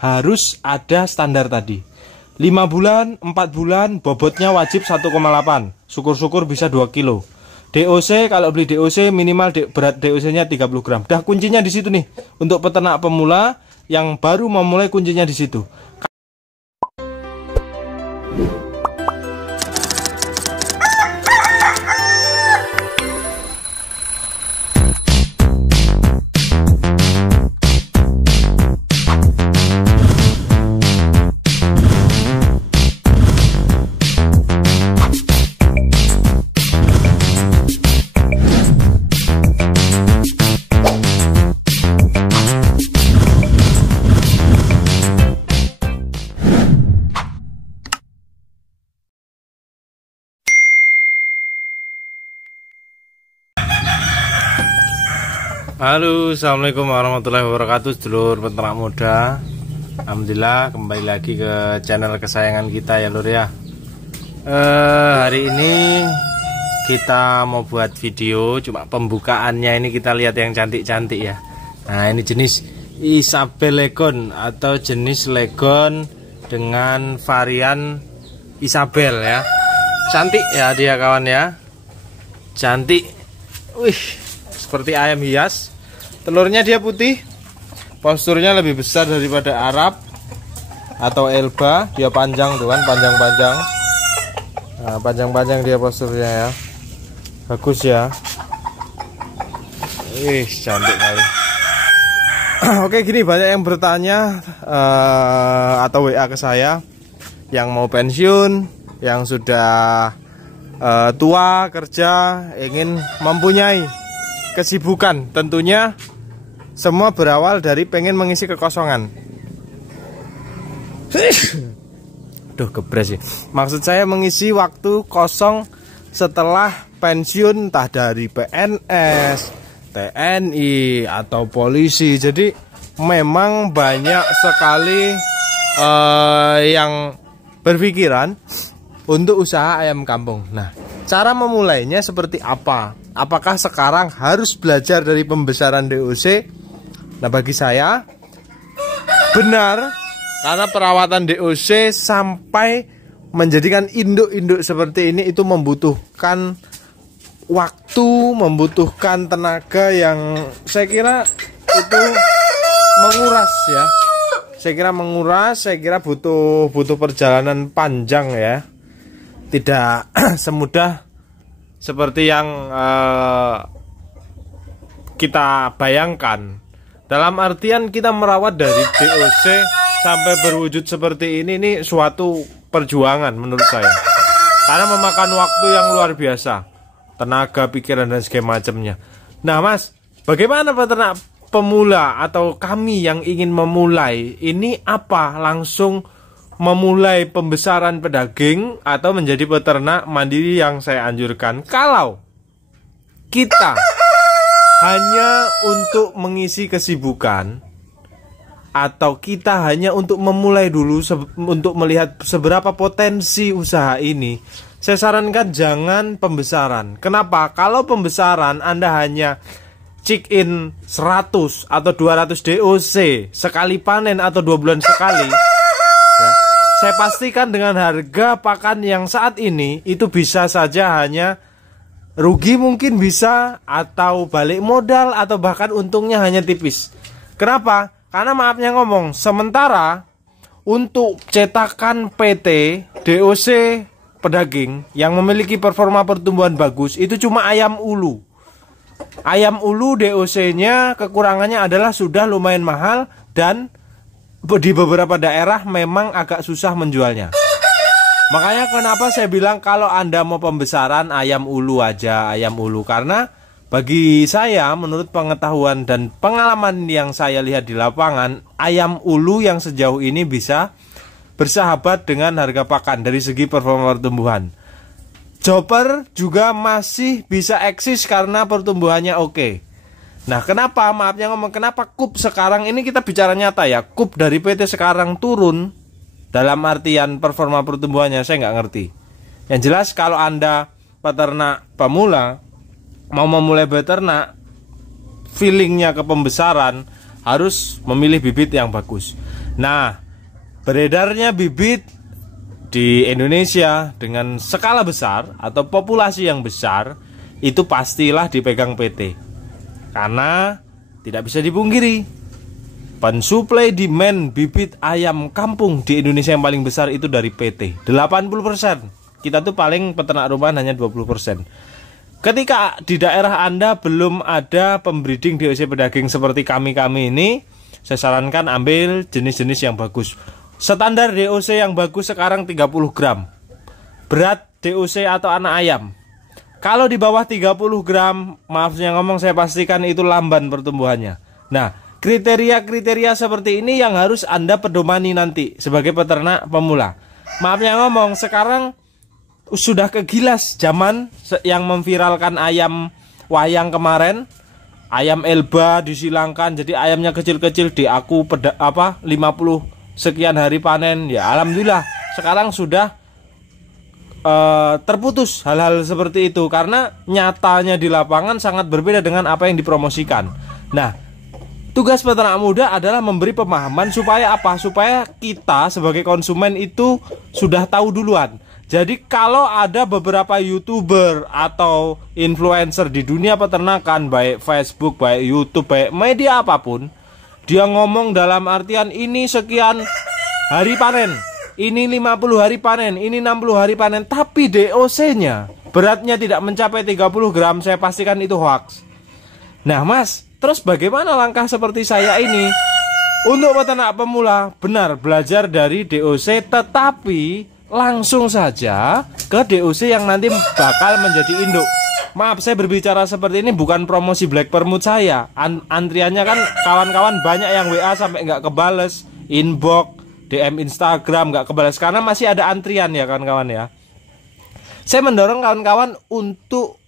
harus ada standar tadi. 5 bulan, 4 bulan, bobotnya wajib 1,8. Syukur-syukur bisa 2 kilo. DOC, kalau beli DOC minimal berat DOC-nya 30 gram. Dah kuncinya di situ nih. Untuk peternak pemula yang baru memulai, kuncinya di situ. Halo, assalamualaikum warahmatullahi wabarakatuh, sedulur peternak muda. Alhamdulillah kembali lagi ke channel kesayangan kita ya lur ya. Hari ini kita mau buat video, cuma pembukaannya ini kita lihat yang cantik-cantik ya. Nah, ini jenis Isabel Leghorn atau jenis Leghorn dengan varian Isabel ya. Cantik ya dia kawan ya. Cantik. Wih, seperti ayam hias. Telurnya dia putih, posturnya lebih besar daripada Arab atau Elba. Dia panjang tuh kan, panjang-panjang. Nah, panjang-panjang dia posturnya ya. Bagus ya. Cantik kali. Oke, gini, banyak yang bertanya atau WA ke saya yang mau pensiun, yang sudah tua kerja, ingin mempunyai kesibukan. Tentunya semua berawal dari pengen mengisi kekosongan. Duh, kebres sih. Maksud saya mengisi waktu kosong setelah pensiun, entah dari PNS, TNI atau polisi. Jadi memang banyak sekali yang berpikiran untuk usaha ayam kampung. Nah, cara memulainya seperti apa? Apakah sekarang harus belajar dari pembesaran DOC? Nah, bagi saya benar, karena perawatan DOC sampai menjadikan induk-induk seperti ini itu membutuhkan waktu, membutuhkan tenaga yang saya kira itu menguras ya. Saya kira butuh perjalanan panjang ya. Tidak semudah seperti yang kita bayangkan. Dalam artian kita merawat dari DOC sampai berwujud seperti ini suatu perjuangan menurut saya. Karena memakan waktu yang luar biasa, tenaga, pikiran dan segala macamnya. Nah Mas, bagaimana peternak pemula atau kami yang ingin memulai ini apa? Langsung memulai pembesaran pedaging atau menjadi peternak mandiri yang saya anjurkan? Kalau kita hanya untuk mengisi kesibukan atau kita hanya untuk memulai dulu untuk melihat seberapa potensi usaha ini, saya sarankan jangan pembesaran. Kenapa? Kalau pembesaran Anda hanya check in 100 atau 200 DOC sekali panen atau 2 bulan sekali ya, saya pastikan dengan harga pakan yang saat ini itu bisa saja hanya rugi, mungkin bisa, atau balik modal, atau bahkan untungnya hanya tipis. Kenapa? Karena maafnya ngomong, sementara untuk cetakan PT DOC pedaging yang memiliki performa pertumbuhan bagus itu cuma ayam ulu. Ayam ulu DOC-nya kekurangannya adalah sudah lumayan mahal dan di beberapa daerah memang agak susah menjualnya. Makanya kenapa saya bilang kalau Anda mau pembesaran ayam ulu aja, ayam ulu. Karena bagi saya menurut pengetahuan dan pengalaman yang saya lihat di lapangan, ayam ulu yang sejauh ini bisa bersahabat dengan harga pakan dari segi performa pertumbuhan. Chopper juga masih bisa eksis karena pertumbuhannya oke. Nah, kenapa? Maafnya ngomong, kenapa KUP sekarang ini kita bicara nyata ya, KUP dari PT sekarang turun. Dalam artian performa pertumbuhannya saya nggak ngerti. Yang jelas kalau Anda peternak pemula mau memulai beternak, feelingnya ke pembesaran harus memilih bibit yang bagus. Nah, beredarnya bibit di Indonesia dengan skala besar atau populasi yang besar itu pastilah dipegang PT. Karena tidak bisa dipungkiri, pensuplai demand bibit ayam kampung di Indonesia yang paling besar itu dari PT. 80%. Kita tuh paling peternak rumahan hanya 20%. Ketika di daerah Anda belum ada pembreeding DOC pedaging seperti kami-kami ini, saya sarankan ambil jenis-jenis yang bagus. Standar DOC yang bagus sekarang 30 gram. Berat DOC atau anak ayam. Kalau di bawah 30 gram, maafnya ngomong saya pastikan itu lamban pertumbuhannya. Nah, kriteria-kriteria seperti ini yang harus Anda pedomani nanti sebagai peternak pemula. Maafnya ngomong, sekarang sudah kegilas zaman yang memviralkan ayam wayang kemarin. Ayam Elba disilangkan, jadi ayamnya kecil-kecil diaku 50 sekian hari panen. Ya alhamdulillah sekarang sudah terputus hal-hal seperti itu, karena nyatanya di lapangan sangat berbeda dengan apa yang dipromosikan. Nah, tugas peternak muda adalah memberi pemahaman supaya apa? Supaya kita sebagai konsumen itu sudah tahu duluan. Jadi kalau ada beberapa YouTuber atau influencer di dunia peternakan, baik Facebook, baik YouTube, baik media apapun, dia ngomong dalam artian ini sekian hari panen, ini 50 hari panen, ini 60 hari panen, tapi DOC-nya beratnya tidak mencapai 30 gram, saya pastikan itu hoax. Nah Mas, terus bagaimana langkah seperti saya ini? Untuk peternak pemula, benar belajar dari DOC, tetapi langsung saja ke DOC yang nanti bakal menjadi induk. Maaf, saya berbicara seperti ini bukan promosi Black Permut saya. Antriannya kan kawan-kawan banyak yang WA sampai nggak kebales, inbox, DM Instagram nggak kebales karena masih ada antrian ya kawan-kawan ya. Saya mendorong kawan-kawan untuk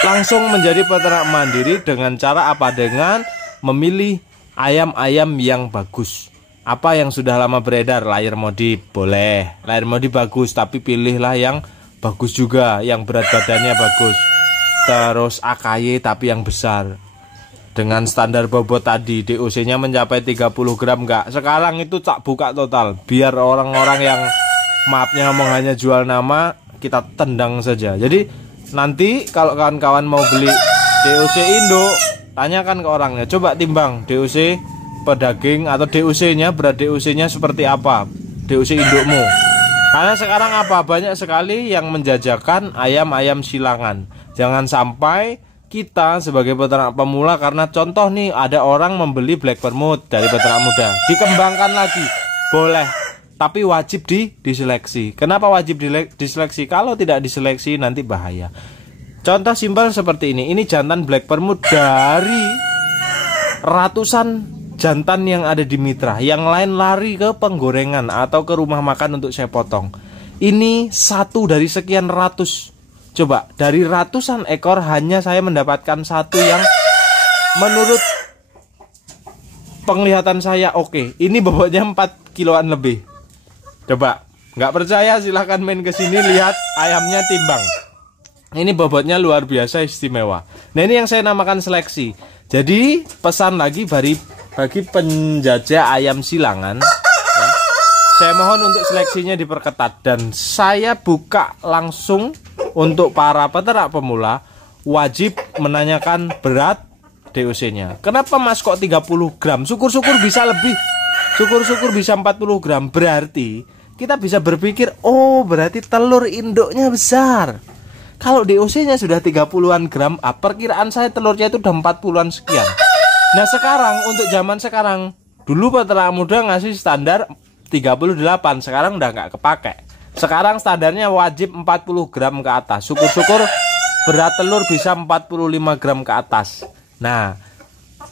langsung menjadi peternak mandiri dengan cara apa? Dengan memilih ayam-ayam yang bagus. Apa yang sudah lama beredar, layar modif boleh, layar modif bagus, tapi pilihlah yang bagus juga, yang berat badannya bagus. Terus AKY tapi yang besar, dengan standar bobot tadi, DOC-nya mencapai 30 gram enggak. Sekarang itu tak buka total, biar orang-orang yang maafnya ngomong hanya jual nama, kita tendang saja. Jadi nanti kalau kawan-kawan mau beli DOC induk, tanyakan ke orangnya, coba timbang DOC pedaging atau DOC-nya, berat DOC-nya seperti apa, DOC indukmu. Karena sekarang apa? Banyak sekali yang menjajakan ayam-ayam silangan. Jangan sampai kita sebagai peternak pemula, karena contoh nih ada orang membeli Black Permut dari peternak muda, dikembangkan lagi, boleh, tapi wajib diseleksi. Kenapa wajib diseleksi? Kalau tidak diseleksi nanti bahaya. Contoh simpel seperti ini jantan Black Permut dari ratusan jantan yang ada di mitra, yang lain lari ke penggorengan atau ke rumah makan untuk saya potong. Ini satu dari sekian ratus. Coba dari ratusan ekor hanya saya mendapatkan satu yang menurut penglihatan saya oke. Ini bobotnya 4 kiloan lebih. Coba nggak percaya silahkan main ke sini, lihat ayamnya, timbang. Ini bobotnya luar biasa istimewa. Nah ini yang saya namakan seleksi. Jadi pesan lagi bagi penjajah ayam silangan ya, saya mohon untuk seleksinya diperketat. Dan saya buka langsung untuk para peternak pemula, wajib menanyakan berat DOC-nya. Kenapa Mas kok 30 gram? Syukur-syukur bisa lebih, syukur-syukur bisa 40 gram. Berarti kita bisa berpikir, oh berarti telur induknya besar. Kalau DOC-nya sudah 30-an gram, perkiraan saya telurnya itu udah 40-an sekian. Nah sekarang untuk zaman sekarang, dulu peternak muda ngasih standar 38, sekarang udah nggak kepake. Sekarang standarnya wajib 40 gram ke atas. Syukur-syukur berat telur bisa 45 gram ke atas. Nah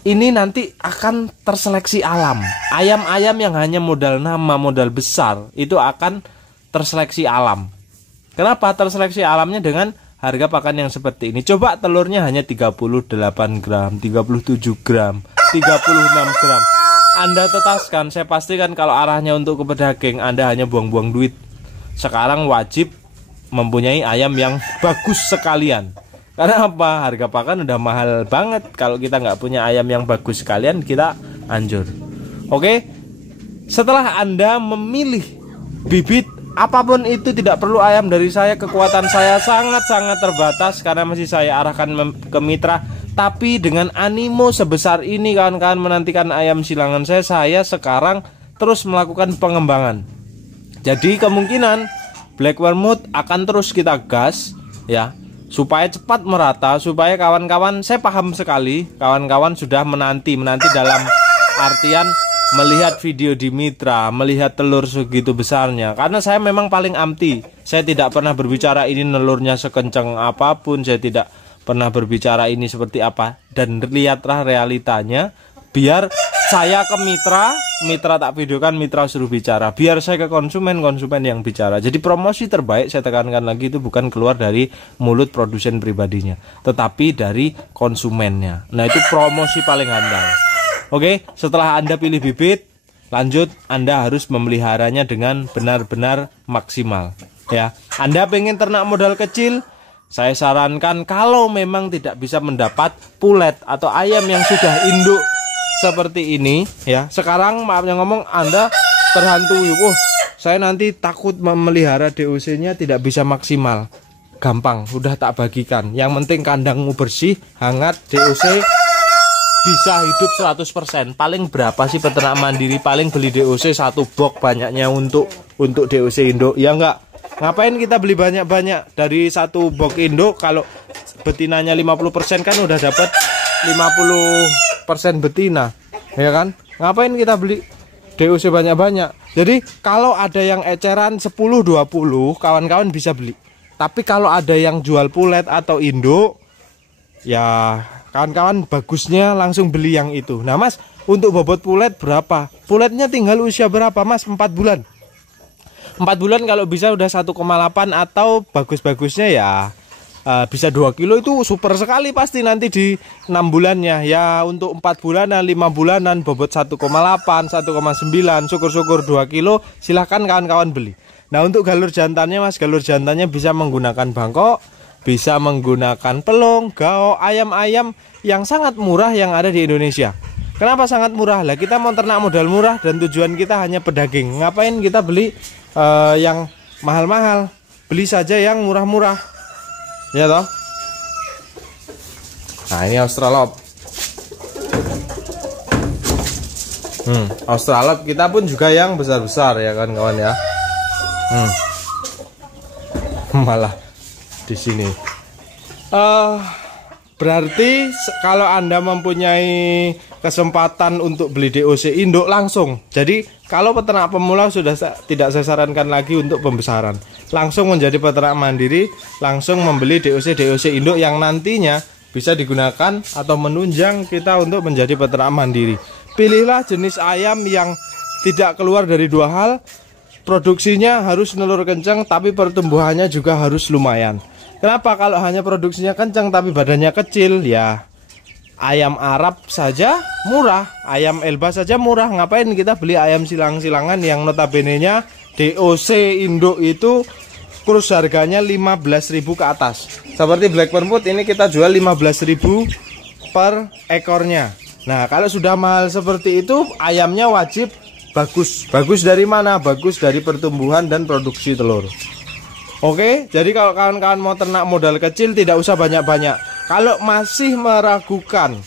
ini nanti akan terseleksi alam. Ayam-ayam yang hanya modal nama, modal besar, itu akan terseleksi alam. Kenapa terseleksi alamnya? Dengan harga pakan yang seperti ini. Coba telurnya hanya 38 gram, 37 gram, 36 gram. Anda tetaskan, saya pastikan kalau arahnya untuk ke pedaging, Anda hanya buang-buang duit. Sekarang wajib mempunyai ayam yang bagus sekalian. Karena apa? Harga pakan udah mahal banget. Kalau kita nggak punya ayam yang bagus sekalian, kita anjur. Oke, setelah Anda memilih bibit apapun itu, tidak perlu ayam dari saya, kekuatan saya sangat-sangat terbatas karena masih saya arahkan ke mitra. Tapi dengan animo sebesar ini kawan-kawan menantikan ayam silangan saya sekarang terus melakukan pengembangan. Jadi kemungkinan Black Wormwood akan terus kita gas ya, supaya cepat merata, supaya kawan-kawan, saya paham sekali kawan-kawan sudah menanti dalam artian melihat video di mitra, melihat telur segitu besarnya. Karena saya memang paling anti, saya tidak pernah berbicara ini telurnya sekencang apapun, saya tidak pernah berbicara ini seperti apa. Dan lihatlah realitanya, biar saya ke mitra tak videokan, mitra suruh bicara. Biar saya ke konsumen yang bicara. Jadi promosi terbaik, saya tekankan lagi, itu bukan keluar dari mulut produsen pribadinya, tetapi dari konsumennya. Nah, itu promosi paling handal. Oke, setelah Anda pilih bibit, lanjut Anda harus memeliharanya dengan benar-benar maksimal ya. Anda pengen ternak modal kecil, saya sarankan kalau memang tidak bisa mendapat pulet atau ayam yang sudah induk seperti ini ya. Sekarang maafnya ngomong Anda terhantui, wah saya nanti takut memelihara DOC-nya tidak bisa maksimal. Gampang, udah tak bagikan. Yang penting kandangmu bersih, hangat, DOC bisa hidup 100%. Paling berapa sih peternak mandiri paling beli DOC satu box banyaknya untuk DOC induk? Ya enggak. Ngapain kita beli banyak-banyak dari satu box induk kalau betinanya 50% kan udah dapat 50% betina, ya kan? Ngapain kita beli DOC banyak-banyak? Jadi kalau ada yang eceran 10-20 kawan-kawan bisa beli. Tapi kalau ada yang jual pulet atau induk, ya kawan-kawan bagusnya langsung beli yang itu. Nah mas, untuk bobot pulet berapa? Puletnya tinggal usia berapa mas? 4 bulan. 4 bulan kalau bisa udah 1,8 atau bagus-bagusnya ya bisa 2 kilo, itu super sekali pasti nanti di 6 bulannya. Ya untuk 4 bulanan, 5 bulanan bobot 1,8, 1,9, syukur-syukur 2 kilo, silahkan kawan-kawan beli. Nah untuk galur jantannya mas, galur jantannya bisa menggunakan bangkok, bisa menggunakan pelung, gao, ayam-ayam yang sangat murah yang ada di Indonesia. Kenapa sangat murah? Lah kita mau ternak modal murah dan tujuan kita hanya pedaging. Ngapain kita beli yang mahal-mahal? Beli saja yang murah-murah. Ya toh? Nah, ini Australorp. Australorp kita pun juga yang besar-besar ya kan kawan ya. Malah di sini. Berarti kalau Anda mempunyai kesempatan untuk beli DOC induk langsung. Jadi kalau peternak pemula sudah tidak saya sarankan lagi untuk pembesaran. Langsung menjadi peternak mandiri, langsung membeli DOC induk yang nantinya bisa digunakan atau menunjang kita untuk menjadi peternak mandiri. Pilihlah jenis ayam yang tidak keluar dari dua hal. Produksinya harus nelur kencang tapi pertumbuhannya juga harus lumayan. Kenapa? Kalau hanya produksinya kencang tapi badannya kecil, ya ayam Arab saja murah, ayam Elba saja murah. Ngapain kita beli ayam silang-silangan yang notabene-nya DOC induk itu kurs harganya 15.000 ke atas. Seperti Black Wormwood ini kita jual 15.000 per ekornya. Nah kalau sudah mahal seperti itu, ayamnya wajib bagus. Bagus dari mana? Bagus dari pertumbuhan dan produksi telur. Oke, jadi kalau kawan-kawan mau ternak modal kecil tidak usah banyak-banyak. Kalau masih meragukan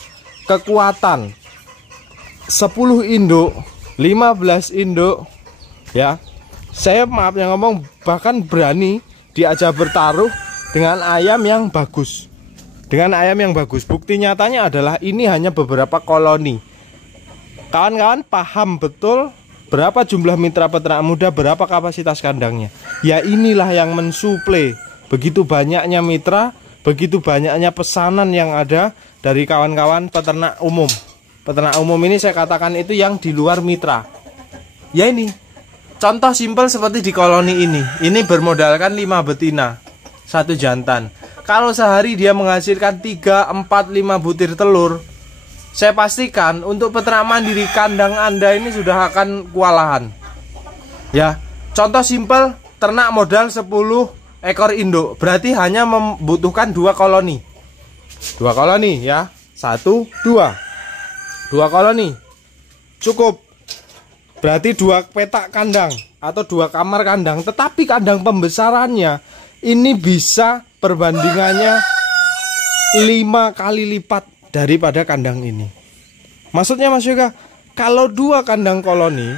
kekuatan 10 induk, 15 induk, ya, saya maaf yang ngomong bahkan berani diajak bertaruh dengan ayam yang bagus. Dengan ayam yang bagus. Bukti nyatanya adalah ini hanya beberapa koloni. Kawan-kawan paham betul berapa jumlah mitra peternak muda, berapa kapasitas kandangnya. Ya inilah yang mensuplai begitu banyaknya mitra, begitu banyaknya pesanan yang ada dari kawan-kawan peternak umum. Peternak umum ini saya katakan itu yang di luar mitra. Ya ini contoh simpel seperti di koloni ini. Ini bermodalkan 5 betina, 1 jantan. Kalau sehari dia menghasilkan 3, 4, 5 butir telur, saya pastikan untuk peternak mandiri kandang Anda ini sudah akan kewalahan. Ya, contoh simpel ternak modal 10 ekor induk, berarti hanya membutuhkan 2 koloni. 2 koloni ya. 1, 2. 2 koloni. Cukup. Berarti 2 petak kandang atau 2 kamar kandang, tetapi kandang pembesarannya ini bisa perbandingannya 5 kali lipat daripada kandang ini. Maksudnya Mas Yoga, kalau 2 kandang koloni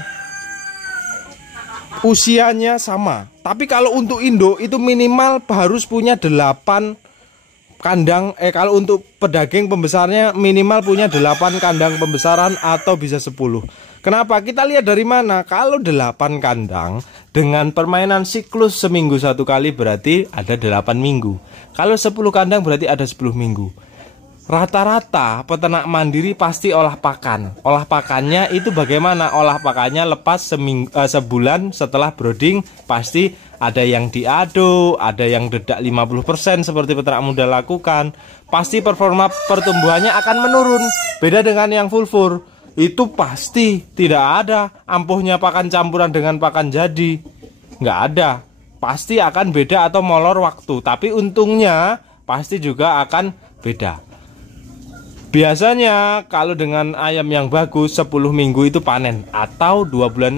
usianya sama, tapi kalau untuk induk itu minimal harus punya 8 kandang. Kalau untuk pedaging pembesarnya minimal punya 8 kandang pembesaran atau bisa 10. Kenapa? Kita lihat dari mana? Kalau 8 kandang dengan permainan siklus seminggu 1 kali berarti ada 8 minggu. Kalau 10 kandang berarti ada 10 minggu. Rata-rata peternak mandiri pasti olah pakan. Olah pakannya itu bagaimana? Olah pakannya lepas sebulan setelah brooding, pasti ada yang diado, ada yang dedak 50% seperti peternak muda lakukan. Pasti performa pertumbuhannya akan menurun. Beda dengan yang full fur. Itu pasti tidak ada ampuhnya pakan campuran dengan pakan jadi. Nggak ada. Pasti akan beda atau molor waktu. Tapi untungnya pasti juga akan beda. Biasanya kalau dengan ayam yang bagus 10 minggu itu panen atau 2,5 bulan.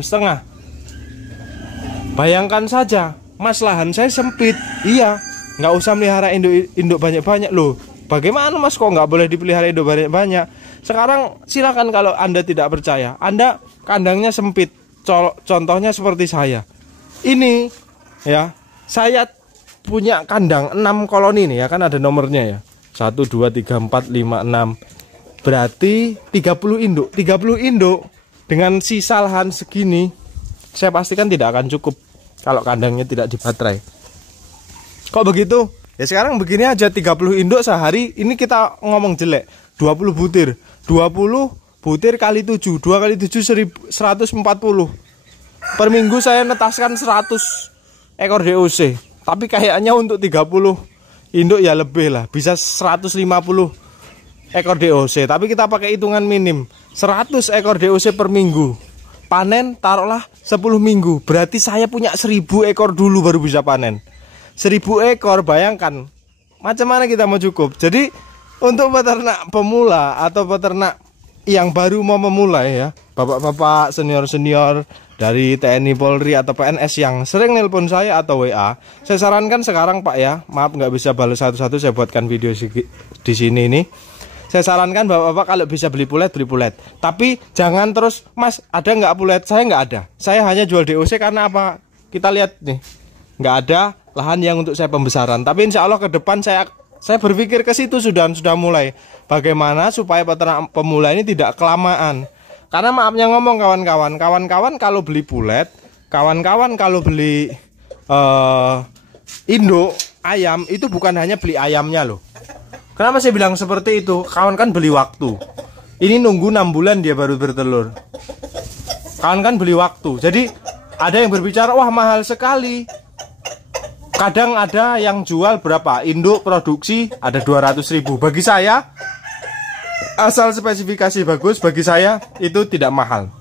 Bayangkan saja, Mas, lahan saya sempit. Iya, nggak usah melihara induk banyak-banyak loh. Bagaimana Mas, kok nggak boleh dipelihara induk banyak-banyak? Sekarang silakan, kalau Anda tidak percaya, Anda kandangnya sempit. Contohnya seperti saya. Ini ya, saya punya kandang 6 koloni nih ya, kan ada nomornya ya. 1, 2, 3, 4, 5, 6. Berarti 30 induk. 30 induk dengan sisa lahan segini, saya pastikan tidak akan cukup kalau kandangnya tidak dibaterai. Kok begitu? Ya sekarang begini aja, 30 induk sehari. Ini kita ngomong jelek, 20 butir. 20 butir kali 7, 2 kali 7 140. Per minggu saya netaskan 100 ekor DOC. Tapi kayaknya untuk 30 induk ya lebih lah, bisa 150 ekor DOC. Tapi kita pakai hitungan minim, 100 ekor DOC per minggu. Panen taruhlah 10 minggu. Berarti saya punya 1000 ekor dulu baru bisa panen. 1000 ekor, bayangkan macam mana kita mau cukup. Jadi untuk peternak pemula atau peternak yang baru mau memulai ya, bapak-bapak senior-senior dari TNI, Polri atau PNS yang sering nelpon saya atau WA, saya sarankan sekarang Pak ya, maaf nggak bisa balas satu-satu, saya buatkan video di sini ini. Saya sarankan bapak-bapak kalau bisa beli pulet, beli pulet. Tapi jangan terus, Mas ada nggak pulet? Saya nggak ada. Saya hanya jual DOC karena apa? Kita lihat nih, nggak ada lahan yang untuk saya pembesaran. Tapi insya Allah ke depan saya berpikir ke situ sudah mulai. Bagaimana supaya peternak pemula ini tidak kelamaan. Karena maafnya ngomong kawan-kawan kalau beli pulet, kawan-kawan kalau beli induk ayam itu bukan hanya beli ayamnya loh. Kenapa saya bilang seperti itu? Kawan kan beli waktu. Ini nunggu 6 bulan dia baru bertelur. Kawan kan beli waktu. Jadi ada yang berbicara, wah mahal sekali. Kadang ada yang jual berapa? Induk produksi ada 200.000. Bagi saya, asal spesifikasi bagus, bagi saya itu tidak mahal.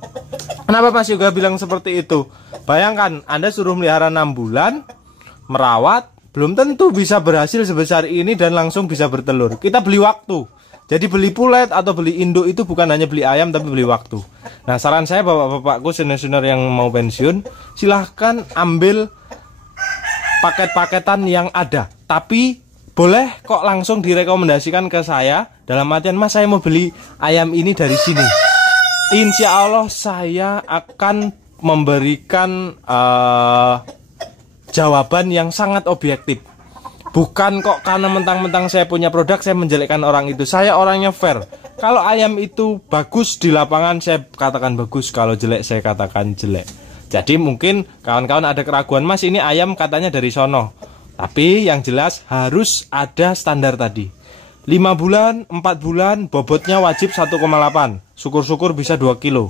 Kenapa Mas Yoga bilang seperti itu? Bayangkan Anda suruh melihara 6 bulan, merawat, belum tentu bisa berhasil sebesar ini dan langsung bisa bertelur. Kita beli waktu. Jadi beli pulet atau beli induk itu bukan hanya beli ayam tapi beli waktu. Nah saran saya bapak-bapakku senior-senior yang mau pensiun, silahkan ambil paket-paketan yang ada. Tapi boleh kok langsung direkomendasikan ke saya. Dalam artian, Mas saya mau beli ayam ini dari sini. Insya Allah saya akan memberikan jawaban yang sangat objektif. Bukan kok karena mentang-mentang saya punya produk saya menjelekkan orang itu. Saya orangnya fair. Kalau ayam itu bagus di lapangan saya katakan bagus, kalau jelek saya katakan jelek. Jadi mungkin kawan-kawan ada keraguan, Mas ini ayam katanya dari sono. Tapi yang jelas harus ada standar tadi. 5 bulan, 4 bulan bobotnya wajib 1,8. Syukur-syukur bisa 2 kilo.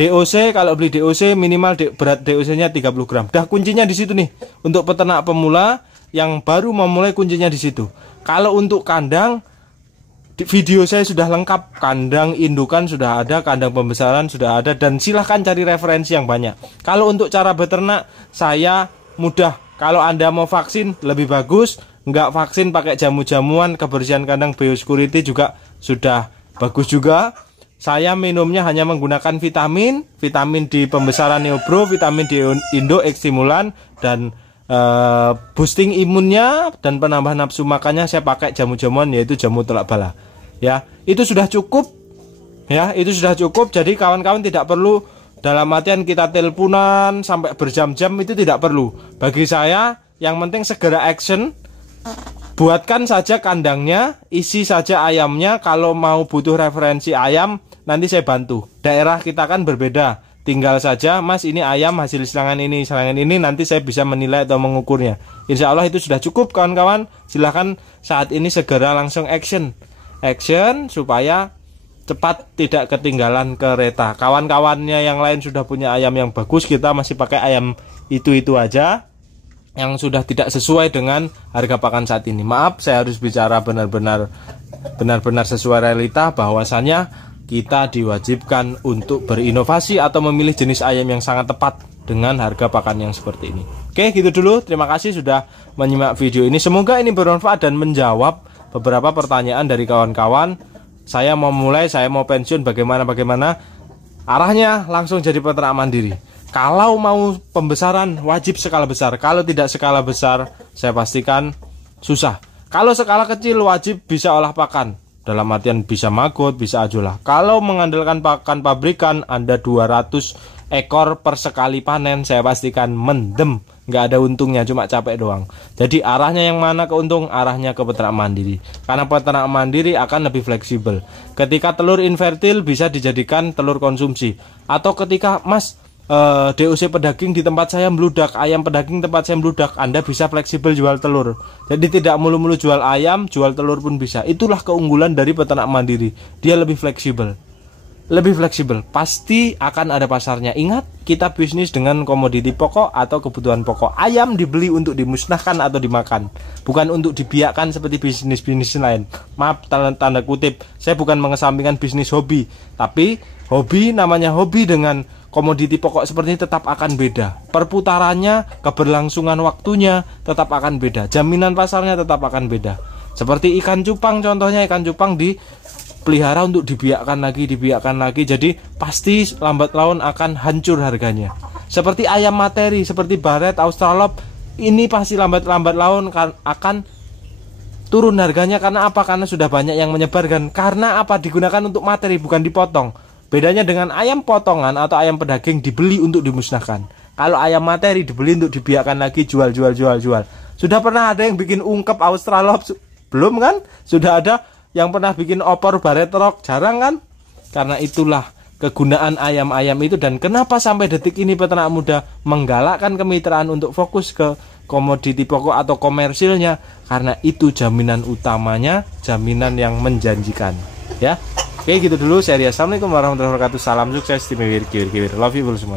DOC kalau beli DOC minimal berat DOC-nya 30 gram. Dah kuncinya di situ nih. Untuk peternak pemula yang baru memulai kuncinya di situ. Kalau untuk kandang, video saya sudah lengkap. Kandang indukan sudah ada, kandang pembesaran sudah ada, dan silahkan cari referensi yang banyak. Kalau untuk cara beternak saya mudah. Kalau Anda mau vaksin lebih bagus. Nggak vaksin pakai jamu-jamuan, kebersihan kandang biosecurity juga sudah bagus juga. saya minumnya hanya menggunakan vitamin di pembesaran Neobro, vitamin di Indo X Stimulan, dan boosting imunnya dan penambah nafsu makannya saya pakai jamu-jamuan, yaitu jamu telak bala. Ya, itu sudah cukup. Ya, itu sudah cukup. Jadi kawan-kawan tidak perlu dalam artian kita teleponan sampai berjam-jam, itu tidak perlu. Bagi saya yang penting segera action. Buatkan saja kandangnya, isi saja ayamnya. Kalau mau butuh referensi ayam, nanti saya bantu. Daerah kita kan berbeda. Tinggal saja, Mas, ini ayam hasil serangan ini, nanti saya bisa menilai atau mengukurnya. Insya Allah itu sudah cukup, kawan-kawan. Silahkan saat ini segera langsung action supaya cepat tidak ketinggalan kereta. Kawan-kawannya yang lain sudah punya ayam yang bagus, kita masih pakai ayam itu aja yang sudah tidak sesuai dengan harga pakan saat ini. Maaf, saya harus bicara benar-benar sesuai realita, bahwasannya kita diwajibkan untuk berinovasi atau memilih jenis ayam yang sangat tepat dengan harga pakan yang seperti ini. Oke, gitu dulu. Terima kasih sudah menyimak video ini. Semoga ini bermanfaat dan menjawab beberapa pertanyaan dari kawan-kawan. Saya mau mulai, saya mau pensiun, bagaimana arahnya langsung jadi peternak mandiri. Kalau mau pembesaran wajib skala besar. Kalau tidak skala besar, saya pastikan susah. Kalau skala kecil wajib bisa olah pakan. Dalam artian bisa magot, bisa ajolah. Kalau mengandalkan pakan pabrikan, Anda 200 ekor per sekali panen, saya pastikan mendem. Nggak ada untungnya, cuma capek doang. Jadi arahnya yang mana keuntung? Arahnya ke peternak mandiri. Karena peternak mandiri akan lebih fleksibel. Ketika telur infertil bisa dijadikan telur konsumsi. Atau ketika, Mas, DOC pedaging di tempat saya meludak, ayam pedaging tempat saya meludak, Anda bisa fleksibel jual telur. Jadi tidak mulu-mulu jual ayam, jual telur pun bisa. Itulah keunggulan dari peternak mandiri. Dia lebih fleksibel. Pasti akan ada pasarnya. Ingat, kita bisnis dengan komoditi pokok atau kebutuhan pokok. Ayam dibeli untuk dimusnahkan atau dimakan, bukan untuk dibiarkan seperti bisnis-bisnis lain. Maaf, tanda kutip, saya bukan mengesampingkan bisnis hobi, tapi hobi, namanya hobi dengan komoditi pokok seperti ini tetap akan beda. Perputarannya, keberlangsungan waktunya tetap akan beda. Jaminan pasarnya tetap akan beda. Seperti ikan cupang, contohnya ikan cupang dipelihara untuk dibiakkan lagi. Jadi pasti lambat laun akan hancur harganya. Seperti ayam materi, seperti baret, australorp, ini pasti lambat laun akan turun harganya. Karena apa? Karena sudah banyak yang menyebarkan. Karena apa? Digunakan untuk materi, bukan dipotong. Bedanya dengan ayam potongan atau ayam pedaging dibeli untuk dimusnahkan. Kalau ayam materi dibeli untuk dibiarkan lagi, jual. Sudah pernah ada yang bikin ungkep australorp? Belum kan? Sudah ada yang pernah bikin opor baret rock? Jarang kan? Karena itulah kegunaan ayam-ayam itu. Dan kenapa sampai detik ini peternak muda menggalakkan kemitraan untuk fokus ke komoditi pokok atau komersilnya? Karena itu jaminan utamanya, jaminan yang menjanjikan. Ya. Oke, gitu dulu. Saya Ria. Assalamualaikum warahmatullahi wabarakatuh. Salam sukses, tim Kiwir. Love you semuanya.